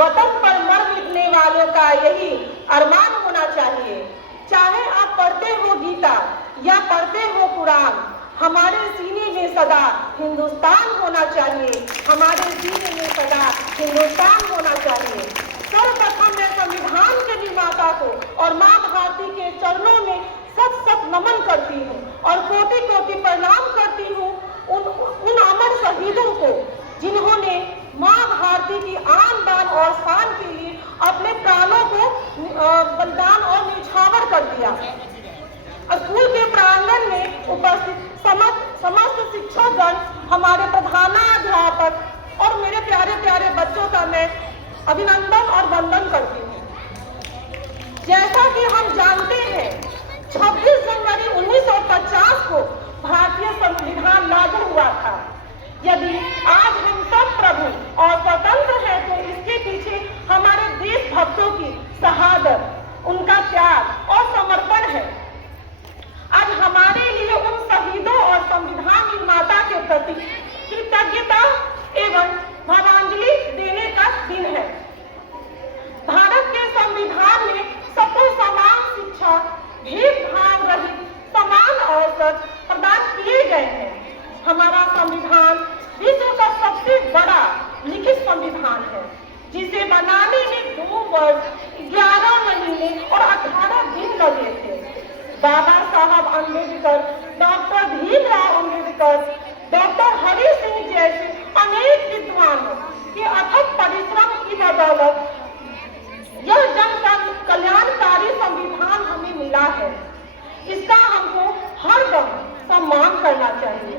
वतन पर मर मिटने वालों का यही अरमान होना चाहिए। चाहे आप पढ़ते हो गीता या पढ़ते हो कुरान, हमारे सीने में सदा हिंदुस्तान होना चाहिए। हमारे सीने में सदा हिंदुस्तान होना चाहिए। सर्वप्रथम मैं संविधान के निर्माता को और माँ भारती के चरणों में सत सत नमन करती हूँ और कोटि कोटि प्रणाम करती हूँ उन अमर शहीदों को जिन्होंने माँ भारती की आन बान और शान के लिए अपने प्राणों को बलिदान और निछावर कर दिया। स्कूल के प्रांगण में उपस्थित समस्त शिक्षकगण, हमारे प्रधानाध्यापक और मेरे प्यारे प्यारे बच्चों का मैं अभिनंदन और वंदन करती हूँ। जैसा कि हम जानते हैं 26 जनवरी 1950 को भारतीय संविधान लागू हुआ था। यदि आज हम सब प्रभु और स्वतंत्र हैं तो इसके पीछे हमारे देशभक्तों की शहादत, उनका त्याग और समर्पण है। आज हमारे लिए उन शहीदों और संविधान निर्माता के प्रति कृतज्ञता एवं भावांजलि देने का दिन है। भारत के संविधान में सबको समान शिक्षा, भेदभाव रहित समान अवसर प्रदान किए गए हैं। हमारा संविधान विश्व का सबसे बड़ा लिखित संविधान है, जिसे बनाने में 2 वर्ष 11 महीने और 18 दिन लगे थे। बाबा साहब अम्बेडकर, डॉक्टर भीमराव अम्बेडकर, डॉक्टर हरि सिंह जैसे अनेक विद्वानों के अथक परिश्रम की बदौलत यह जन कल्याणकारी संविधान हमें मिला है। इसका हमको हर दम सम्मान करना चाहिए।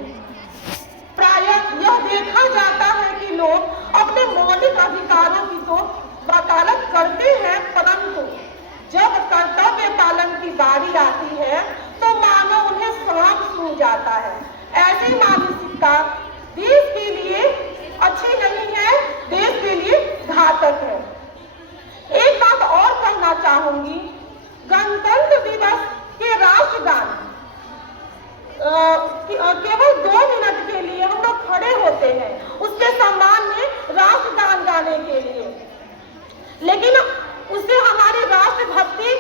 प्रायः यह देखा जाता है कि लोग अपने मौलिक अधिकारों की तो वकालत करते हैं, परंतु जब कर्तव्य पालन की बारी आती है तो मानो उन्हें सांप सूंघ जाता है। ऐसी मानसिकता देश के लिए अच्छी नहीं है, देश के लिए घातक है। एक बात और कहना चाहूंगी, गणतंत्र दिवस के राष्ट्रगान केवल 2 मिनट के लिए हम लोग खड़े होते हैं उसके सम्मान में राष्ट्रगान गाने के लिए, लेकिन उससे हमारी राष्ट्रभक्ति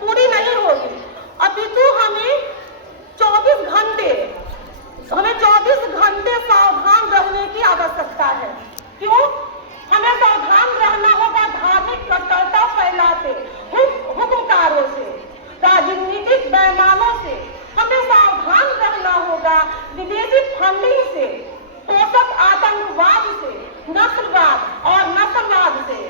पूरी नहीं होगी। अपितु हमें 24 घंटे सावधान रहने की आवश्यकता है। क्यों? हमें सावधान रहना होगा धार्मिक कट्टरता फैलाते हुक्मकारों से, राजनीतिक बेईमानों से। हमें सावधान रहना होगा विदेशी फंडिंग से, पोषक आतंकवाद से, नस्लवाद और नस्लवाद से,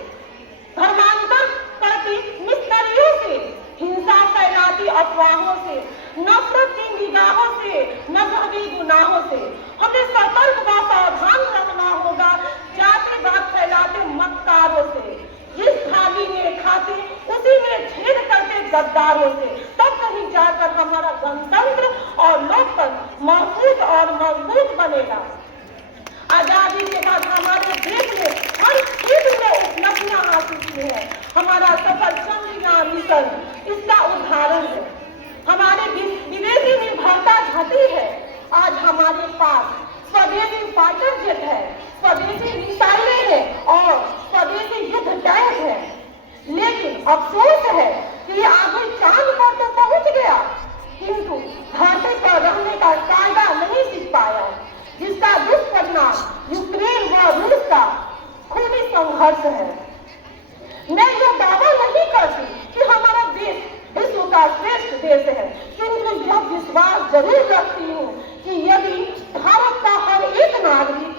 धर्मांतर करती मिस्त्रियों से, हिंसा फैलाती अफवाहों से, नफरत की निगाहों से, मजहबी गुनाहों से। हमें सतर्क व सावधान रहना होगा जातिवाद फैलाते मक्कारों से, जिस थाली में खाते उसी में छेद करते गद्दारों से। तब कहीं जाकर हमारा गणतंत्र और लोकतंत्र महफूज और मजबूत बनेगा। आजादी के बाद हमारे देश ने हर क्षेत्र में उपलब्धियां हासिल की है। हमारा सफल चंद्रयान मिशन इसका उदाहरण है। हमारे विदेशी निर्भरता घटी है। आज हमारे पास स्वदेशी फाइटर जेट है, स्वदेशी मिसाइलें हैं और स्वदेशी युद्ध टैंक है। लेकिन अफसोस है कि आगे चांद पर तो पहुंच गया, किंतु धरती पर रहने का कायदा नहीं सीख पाया, जिसका दुष्परिणाम यूक्रेन व रूस का खूनी संघर्ष है। मैं यह दावा नहीं करती कि हमारा देश विश्व का श्रेष्ठ देश है, किंतु यह विश्वास जरूर रखती हूँ कि यदि भारत का हर एक नागरिक